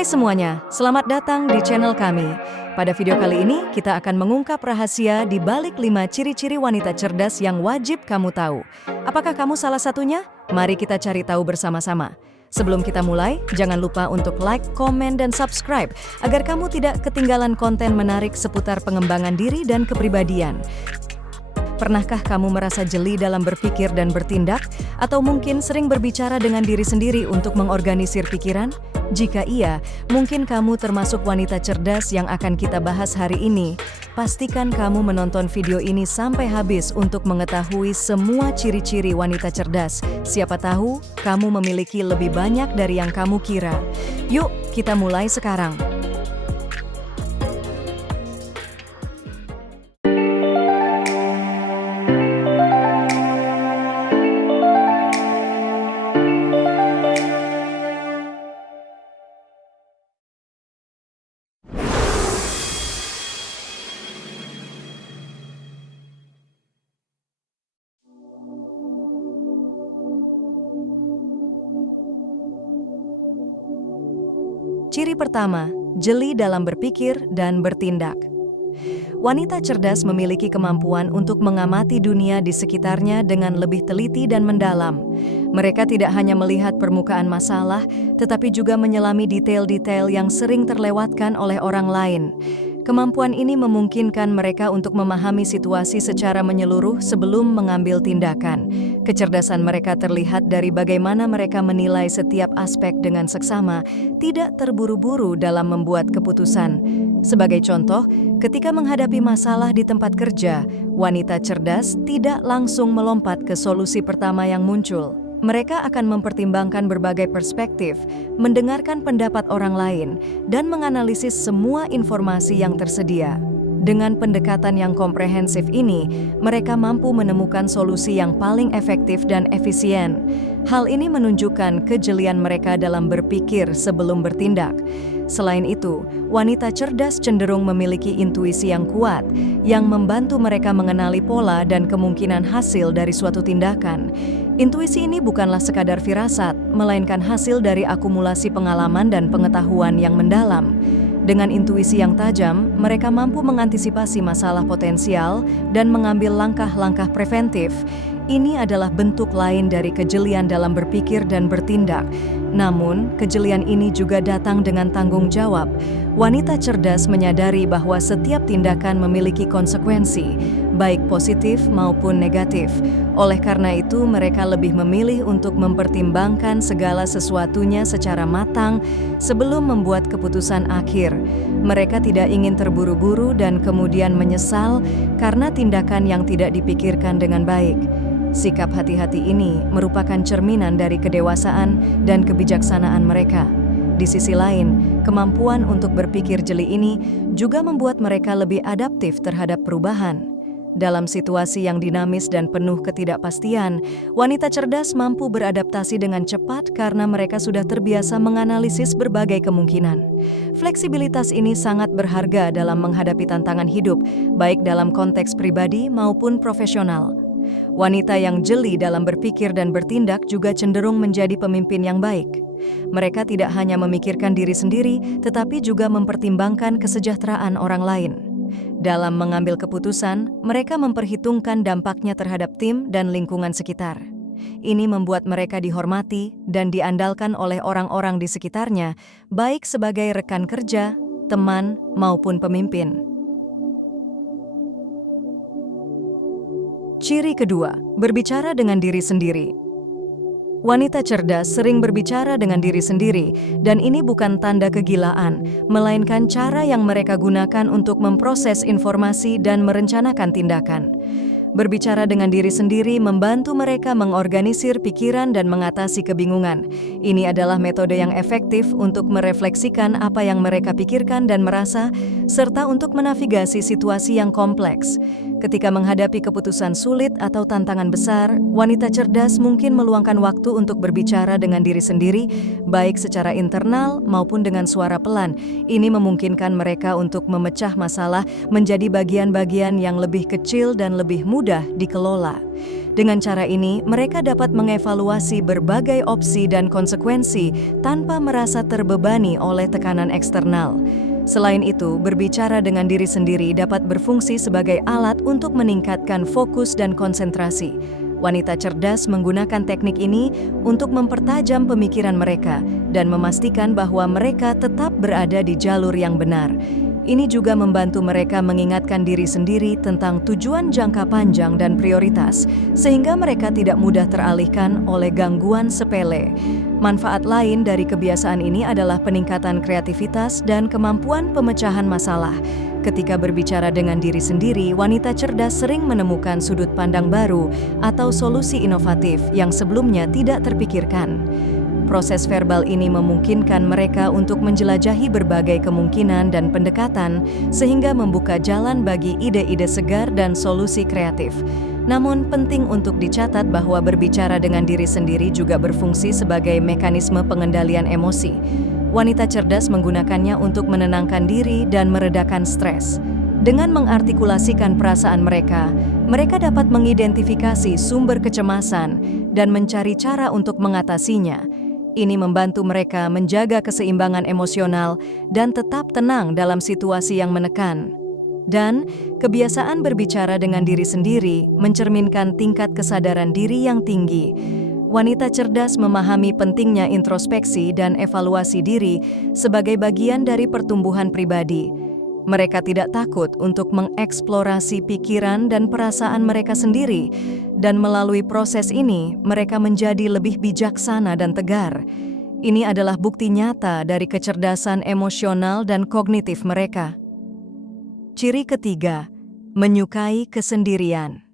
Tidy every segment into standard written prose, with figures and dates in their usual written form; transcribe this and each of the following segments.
Hai semuanya, selamat datang di channel kami. Pada video kali ini, kita akan mengungkap rahasia di balik 5 ciri-ciri wanita cerdas yang wajib kamu tahu. Apakah kamu salah satunya? Mari kita cari tahu bersama-sama. Sebelum kita mulai, jangan lupa untuk like, komen, dan subscribe agar kamu tidak ketinggalan konten menarik seputar pengembangan diri dan kepribadian. Pernahkah kamu merasa jeli dalam berpikir dan bertindak? Atau mungkin sering berbicara dengan diri sendiri untuk mengorganisir pikiran? Jika iya, mungkin kamu termasuk wanita cerdas yang akan kita bahas hari ini. Pastikan kamu menonton video ini sampai habis untuk mengetahui semua ciri-ciri wanita cerdas. Siapa tahu, kamu memiliki lebih banyak dari yang kamu kira. Yuk, kita mulai sekarang. Ciri pertama, jeli dalam berpikir dan bertindak. Wanita cerdas memiliki kemampuan untuk mengamati dunia di sekitarnya dengan lebih teliti dan mendalam. Mereka tidak hanya melihat permukaan masalah, tetapi juga menyelami detail-detail yang sering terlewatkan oleh orang lain. Kemampuan ini memungkinkan mereka untuk memahami situasi secara menyeluruh sebelum mengambil tindakan. Kecerdasan mereka terlihat dari bagaimana mereka menilai setiap aspek dengan seksama, tidak terburu-buru dalam membuat keputusan. Sebagai contoh, ketika menghadapi masalah di tempat kerja, wanita cerdas tidak langsung melompat ke solusi pertama yang muncul. Mereka akan mempertimbangkan berbagai perspektif, mendengarkan pendapat orang lain, dan menganalisis semua informasi yang tersedia. Dengan pendekatan yang komprehensif ini, mereka mampu menemukan solusi yang paling efektif dan efisien. Hal ini menunjukkan kejelian mereka dalam berpikir sebelum bertindak. Selain itu, wanita cerdas cenderung memiliki intuisi yang kuat, yang membantu mereka mengenali pola dan kemungkinan hasil dari suatu tindakan. Intuisi ini bukanlah sekadar firasat, melainkan hasil dari akumulasi pengalaman dan pengetahuan yang mendalam. Dengan intuisi yang tajam, mereka mampu mengantisipasi masalah potensial dan mengambil langkah-langkah preventif. Ini adalah bentuk lain dari kejelian dalam berpikir dan bertindak. Namun, kejelian ini juga datang dengan tanggung jawab. Wanita cerdas menyadari bahwa setiap tindakan memiliki konsekuensi, baik positif maupun negatif. Oleh karena itu, mereka lebih memilih untuk mempertimbangkan segala sesuatunya secara matang sebelum membuat keputusan akhir. Mereka tidak ingin terburu-buru dan kemudian menyesal karena tindakan yang tidak dipikirkan dengan baik. Sikap hati-hati ini merupakan cerminan dari kedewasaan dan kebijaksanaan mereka. Di sisi lain, kemampuan untuk berpikir jeli ini juga membuat mereka lebih adaptif terhadap perubahan. Dalam situasi yang dinamis dan penuh ketidakpastian, wanita cerdas mampu beradaptasi dengan cepat karena mereka sudah terbiasa menganalisis berbagai kemungkinan. Fleksibilitas ini sangat berharga dalam menghadapi tantangan hidup, baik dalam konteks pribadi maupun profesional. Wanita yang jeli dalam berpikir dan bertindak juga cenderung menjadi pemimpin yang baik. Mereka tidak hanya memikirkan diri sendiri, tetapi juga mempertimbangkan kesejahteraan orang lain. Dalam mengambil keputusan, mereka memperhitungkan dampaknya terhadap tim dan lingkungan sekitar. Ini membuat mereka dihormati dan diandalkan oleh orang-orang di sekitarnya, baik sebagai rekan kerja, teman, maupun pemimpin. Ciri kedua, berbicara dengan diri sendiri. Wanita cerdas sering berbicara dengan diri sendiri, dan ini bukan tanda kegilaan, melainkan cara yang mereka gunakan untuk memproses informasi dan merencanakan tindakan. Berbicara dengan diri sendiri membantu mereka mengorganisir pikiran dan mengatasi kebingungan. Ini adalah metode yang efektif untuk merefleksikan apa yang mereka pikirkan dan merasa, serta untuk menavigasi situasi yang kompleks. Ketika menghadapi keputusan sulit atau tantangan besar, wanita cerdas mungkin meluangkan waktu untuk berbicara dengan diri sendiri, baik secara internal maupun dengan suara pelan. Ini memungkinkan mereka untuk memecah masalah menjadi bagian-bagian yang lebih kecil dan lebih mudah dikelola. Dengan cara ini, mereka dapat mengevaluasi berbagai opsi dan konsekuensi tanpa merasa terbebani oleh tekanan eksternal. Selain itu, berbicara dengan diri sendiri dapat berfungsi sebagai alat untuk meningkatkan fokus dan konsentrasi. Wanita cerdas menggunakan teknik ini untuk mempertajam pemikiran mereka dan memastikan bahwa mereka tetap berada di jalur yang benar. Ini juga membantu mereka mengingatkan diri sendiri tentang tujuan jangka panjang dan prioritas, sehingga mereka tidak mudah teralihkan oleh gangguan sepele. Manfaat lain dari kebiasaan ini adalah peningkatan kreativitas dan kemampuan pemecahan masalah. Ketika berbicara dengan diri sendiri, wanita cerdas sering menemukan sudut pandang baru atau solusi inovatif yang sebelumnya tidak terpikirkan. Proses verbal ini memungkinkan mereka untuk menjelajahi berbagai kemungkinan dan pendekatan, sehingga membuka jalan bagi ide-ide segar dan solusi kreatif. Namun, penting untuk dicatat bahwa berbicara dengan diri sendiri juga berfungsi sebagai mekanisme pengendalian emosi. Wanita cerdas menggunakannya untuk menenangkan diri dan meredakan stres. Dengan mengartikulasikan perasaan mereka, mereka dapat mengidentifikasi sumber kecemasan dan mencari cara untuk mengatasinya. Ini membantu mereka menjaga keseimbangan emosional dan tetap tenang dalam situasi yang menekan. Dan kebiasaan berbicara dengan diri sendiri mencerminkan tingkat kesadaran diri yang tinggi. Wanita cerdas memahami pentingnya introspeksi dan evaluasi diri sebagai bagian dari pertumbuhan pribadi. Mereka tidak takut untuk mengeksplorasi pikiran dan perasaan mereka sendiri, dan melalui proses ini mereka menjadi lebih bijaksana dan tegar. Ini adalah bukti nyata dari kecerdasan emosional dan kognitif mereka. Ciri ketiga, menyukai kesendirian.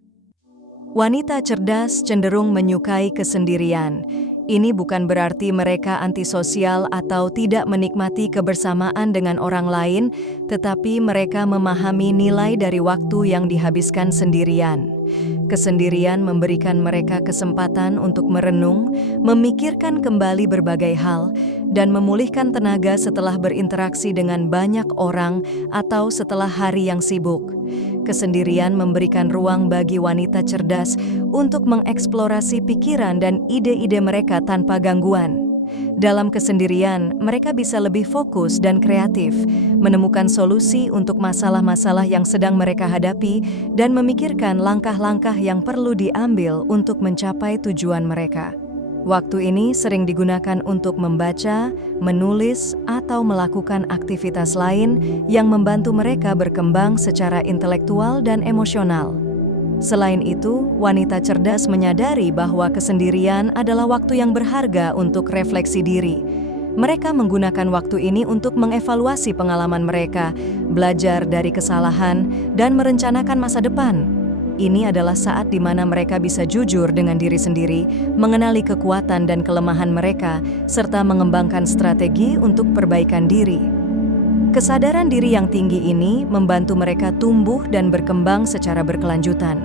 Wanita cerdas cenderung menyukai kesendirian. Ini bukan berarti mereka antisosial atau tidak menikmati kebersamaan dengan orang lain, tetapi mereka memahami nilai dari waktu yang dihabiskan sendirian. Kesendirian memberikan mereka kesempatan untuk merenung, memikirkan kembali berbagai hal, dan memulihkan tenaga setelah berinteraksi dengan banyak orang atau setelah hari yang sibuk. Kesendirian memberikan ruang bagi wanita cerdas untuk mengeksplorasi pikiran dan ide-ide mereka tanpa gangguan. Dalam kesendirian, mereka bisa lebih fokus dan kreatif, menemukan solusi untuk masalah-masalah yang sedang mereka hadapi, dan memikirkan langkah-langkah yang perlu diambil untuk mencapai tujuan mereka. Waktu ini sering digunakan untuk membaca, menulis, atau melakukan aktivitas lain yang membantu mereka berkembang secara intelektual dan emosional. Selain itu, wanita cerdas menyadari bahwa kesendirian adalah waktu yang berharga untuk refleksi diri. Mereka menggunakan waktu ini untuk mengevaluasi pengalaman mereka, belajar dari kesalahan, dan merencanakan masa depan. Ini adalah saat di mana mereka bisa jujur dengan diri sendiri, mengenali kekuatan dan kelemahan mereka, serta mengembangkan strategi untuk perbaikan diri. Kesadaran diri yang tinggi ini membantu mereka tumbuh dan berkembang secara berkelanjutan.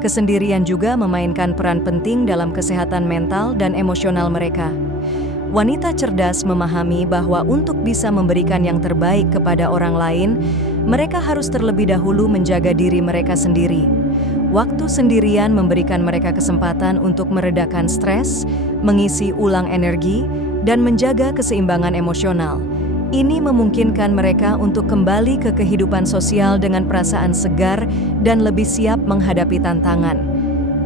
Kesendirian juga memainkan peran penting dalam kesehatan mental dan emosional mereka. Wanita cerdas memahami bahwa untuk bisa memberikan yang terbaik kepada orang lain, mereka harus terlebih dahulu menjaga diri mereka sendiri. Waktu sendirian memberikan mereka kesempatan untuk meredakan stres, mengisi ulang energi, dan menjaga keseimbangan emosional. Ini memungkinkan mereka untuk kembali ke kehidupan sosial dengan perasaan segar dan lebih siap menghadapi tantangan.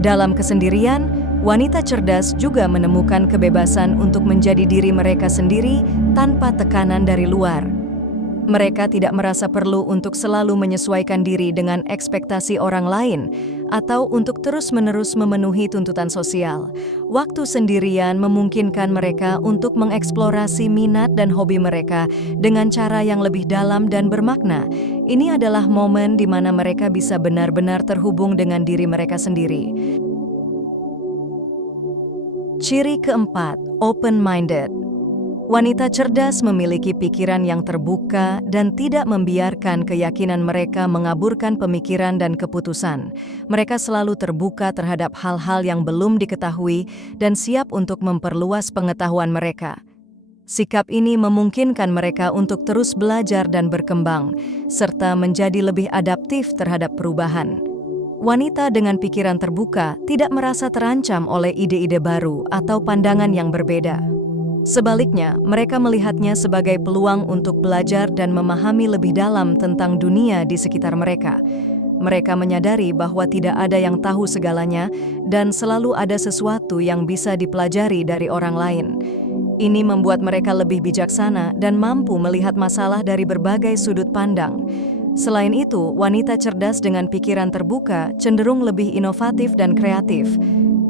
Dalam kesendirian, wanita cerdas juga menemukan kebebasan untuk menjadi diri mereka sendiri tanpa tekanan dari luar. Mereka tidak merasa perlu untuk selalu menyesuaikan diri dengan ekspektasi orang lain atau untuk terus-menerus memenuhi tuntutan sosial. Waktu sendirian memungkinkan mereka untuk mengeksplorasi minat dan hobi mereka dengan cara yang lebih dalam dan bermakna. Ini adalah momen di mana mereka bisa benar-benar terhubung dengan diri mereka sendiri. Ciri keempat, open-minded. Wanita cerdas memiliki pikiran yang terbuka dan tidak membiarkan keyakinan mereka mengaburkan pemikiran dan keputusan. Mereka selalu terbuka terhadap hal-hal yang belum diketahui dan siap untuk memperluas pengetahuan mereka. Sikap ini memungkinkan mereka untuk terus belajar dan berkembang, serta menjadi lebih adaptif terhadap perubahan. Wanita dengan pikiran terbuka tidak merasa terancam oleh ide-ide baru atau pandangan yang berbeda. Sebaliknya, mereka melihatnya sebagai peluang untuk belajar dan memahami lebih dalam tentang dunia di sekitar mereka. Mereka menyadari bahwa tidak ada yang tahu segalanya dan selalu ada sesuatu yang bisa dipelajari dari orang lain. Ini membuat mereka lebih bijaksana dan mampu melihat masalah dari berbagai sudut pandang. Selain itu, wanita cerdas dengan pikiran terbuka cenderung lebih inovatif dan kreatif.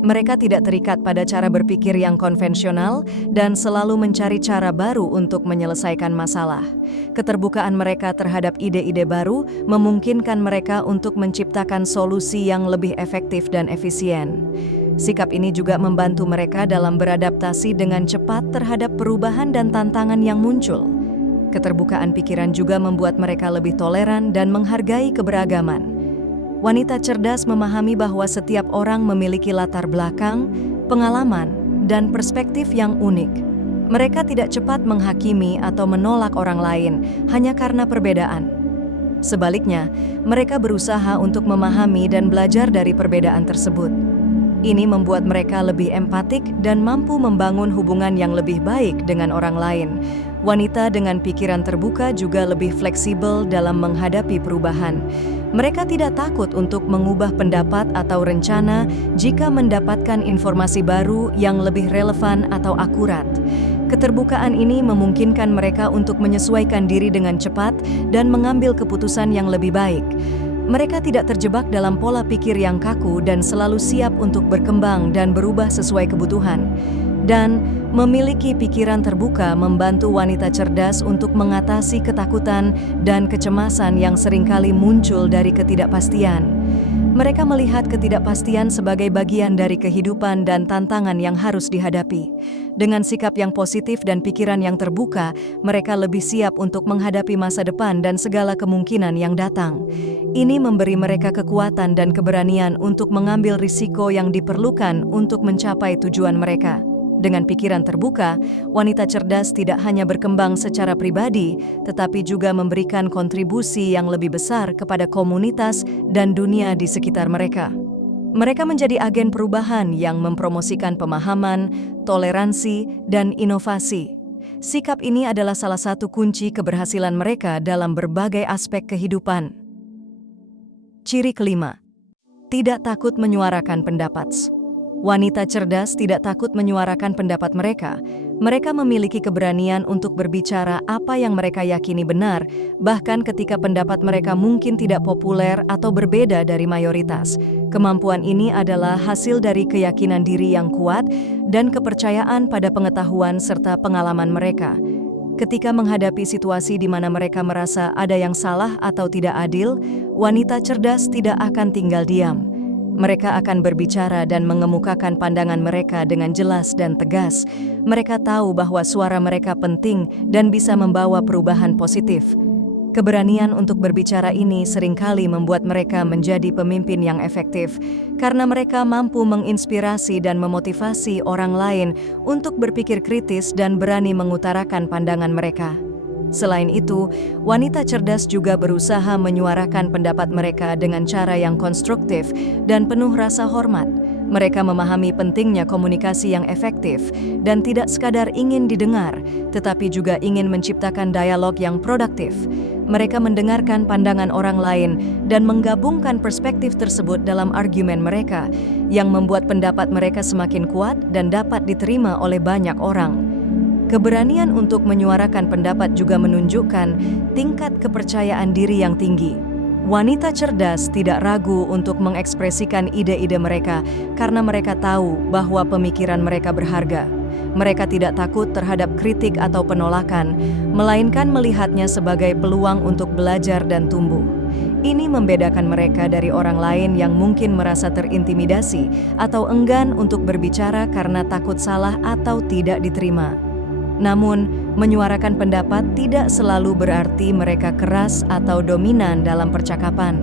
Mereka tidak terikat pada cara berpikir yang konvensional dan selalu mencari cara baru untuk menyelesaikan masalah. Keterbukaan mereka terhadap ide-ide baru memungkinkan mereka untuk menciptakan solusi yang lebih efektif dan efisien. Sikap ini juga membantu mereka dalam beradaptasi dengan cepat terhadap perubahan dan tantangan yang muncul. Keterbukaan pikiran juga membuat mereka lebih toleran dan menghargai keberagaman. Wanita cerdas memahami bahwa setiap orang memiliki latar belakang, pengalaman, dan perspektif yang unik. Mereka tidak cepat menghakimi atau menolak orang lain hanya karena perbedaan. Sebaliknya, mereka berusaha untuk memahami dan belajar dari perbedaan tersebut. Ini membuat mereka lebih empatik dan mampu membangun hubungan yang lebih baik dengan orang lain. Wanita dengan pikiran terbuka juga lebih fleksibel dalam menghadapi perubahan. Mereka tidak takut untuk mengubah pendapat atau rencana jika mendapatkan informasi baru yang lebih relevan atau akurat. Keterbukaan ini memungkinkan mereka untuk menyesuaikan diri dengan cepat dan mengambil keputusan yang lebih baik. Mereka tidak terjebak dalam pola pikir yang kaku dan selalu siap untuk berkembang dan berubah sesuai kebutuhan. Dan memiliki pikiran terbuka membantu wanita cerdas untuk mengatasi ketakutan dan kecemasan yang seringkali muncul dari ketidakpastian. Mereka melihat ketidakpastian sebagai bagian dari kehidupan dan tantangan yang harus dihadapi. Dengan sikap yang positif dan pikiran yang terbuka, mereka lebih siap untuk menghadapi masa depan dan segala kemungkinan yang datang. Ini memberi mereka kekuatan dan keberanian untuk mengambil risiko yang diperlukan untuk mencapai tujuan mereka. Dengan pikiran terbuka, wanita cerdas tidak hanya berkembang secara pribadi, tetapi juga memberikan kontribusi yang lebih besar kepada komunitas dan dunia di sekitar mereka. Mereka menjadi agen perubahan yang mempromosikan pemahaman, toleransi, dan inovasi. Sikap ini adalah salah satu kunci keberhasilan mereka dalam berbagai aspek kehidupan. Ciri kelima, tidak takut menyuarakan pendapat. Wanita cerdas tidak takut menyuarakan pendapat mereka. Mereka memiliki keberanian untuk berbicara apa yang mereka yakini benar, bahkan ketika pendapat mereka mungkin tidak populer atau berbeda dari mayoritas. Kemampuan ini adalah hasil dari keyakinan diri yang kuat dan kepercayaan pada pengetahuan serta pengalaman mereka. Ketika menghadapi situasi di mana mereka merasa ada yang salah atau tidak adil, wanita cerdas tidak akan tinggal diam. Mereka akan berbicara dan mengemukakan pandangan mereka dengan jelas dan tegas. Mereka tahu bahwa suara mereka penting dan bisa membawa perubahan positif. Keberanian untuk berbicara ini seringkali membuat mereka menjadi pemimpin yang efektif, karena mereka mampu menginspirasi dan memotivasi orang lain untuk berpikir kritis dan berani mengutarakan pandangan mereka. Selain itu, wanita cerdas juga berusaha menyuarakan pendapat mereka dengan cara yang konstruktif dan penuh rasa hormat. Mereka memahami pentingnya komunikasi yang efektif dan tidak sekadar ingin didengar, tetapi juga ingin menciptakan dialog yang produktif. Mereka mendengarkan pandangan orang lain dan menggabungkan perspektif tersebut dalam argumen mereka, yang membuat pendapat mereka semakin kuat dan dapat diterima oleh banyak orang. Keberanian untuk menyuarakan pendapat juga menunjukkan tingkat kepercayaan diri yang tinggi. Wanita cerdas tidak ragu untuk mengekspresikan ide-ide mereka karena mereka tahu bahwa pemikiran mereka berharga. Mereka tidak takut terhadap kritik atau penolakan, melainkan melihatnya sebagai peluang untuk belajar dan tumbuh. Ini membedakan mereka dari orang lain yang mungkin merasa terintimidasi atau enggan untuk berbicara karena takut salah atau tidak diterima. Namun, menyuarakan pendapat tidak selalu berarti mereka keras atau dominan dalam percakapan.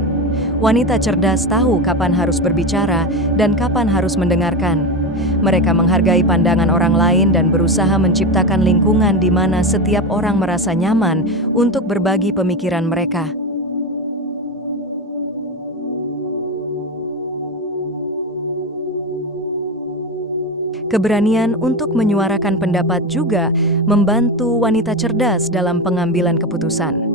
Wanita cerdas tahu kapan harus berbicara dan kapan harus mendengarkan. Mereka menghargai pandangan orang lain dan berusaha menciptakan lingkungan di mana setiap orang merasa nyaman untuk berbagi pemikiran mereka. Keberanian untuk menyuarakan pendapat juga membantu wanita cerdas dalam pengambilan keputusan.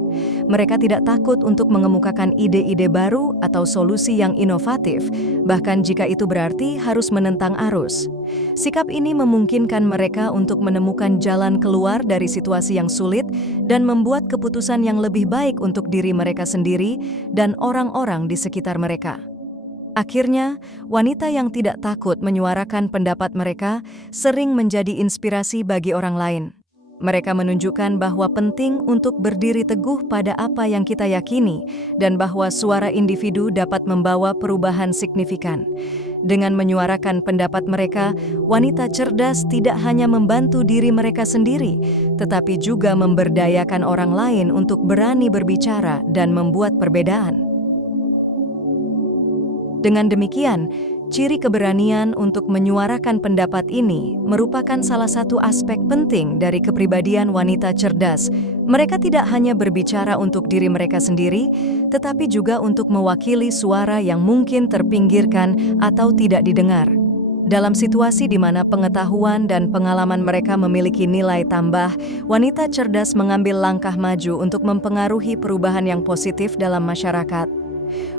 Mereka tidak takut untuk mengemukakan ide-ide baru atau solusi yang inovatif, bahkan jika itu berarti harus menentang arus. Sikap ini memungkinkan mereka untuk menemukan jalan keluar dari situasi yang sulit dan membuat keputusan yang lebih baik untuk diri mereka sendiri dan orang-orang di sekitar mereka. Akhirnya, wanita yang tidak takut menyuarakan pendapat mereka sering menjadi inspirasi bagi orang lain. Mereka menunjukkan bahwa penting untuk berdiri teguh pada apa yang kita yakini dan bahwa suara individu dapat membawa perubahan signifikan. Dengan menyuarakan pendapat mereka, wanita cerdas tidak hanya membantu diri mereka sendiri, tetapi juga memberdayakan orang lain untuk berani berbicara dan membuat perbedaan. Dengan demikian, ciri keberanian untuk menyuarakan pendapat ini merupakan salah satu aspek penting dari kepribadian wanita cerdas. Mereka tidak hanya berbicara untuk diri mereka sendiri, tetapi juga untuk mewakili suara yang mungkin terpinggirkan atau tidak didengar. Dalam situasi di mana pengetahuan dan pengalaman mereka memiliki nilai tambah, wanita cerdas mengambil langkah maju untuk mempengaruhi perubahan yang positif dalam masyarakat.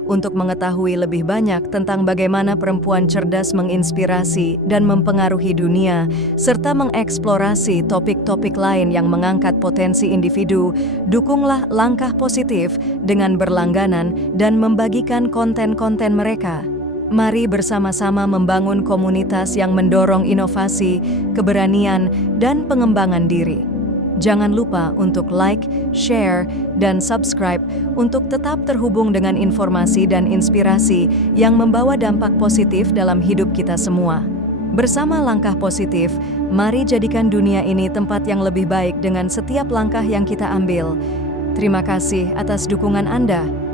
Untuk mengetahui lebih banyak tentang bagaimana perempuan cerdas menginspirasi dan mempengaruhi dunia, serta mengeksplorasi topik-topik lain yang mengangkat potensi individu, dukunglah Langkah Positif dengan berlangganan dan membagikan konten-konten mereka. Mari bersama-sama membangun komunitas yang mendorong inovasi, keberanian, dan pengembangan diri. Jangan lupa untuk like, share, dan subscribe untuk tetap terhubung dengan informasi dan inspirasi yang membawa dampak positif dalam hidup kita semua. Bersama Langkah Positif, mari jadikan dunia ini tempat yang lebih baik dengan setiap langkah yang kita ambil. Terima kasih atas dukungan Anda.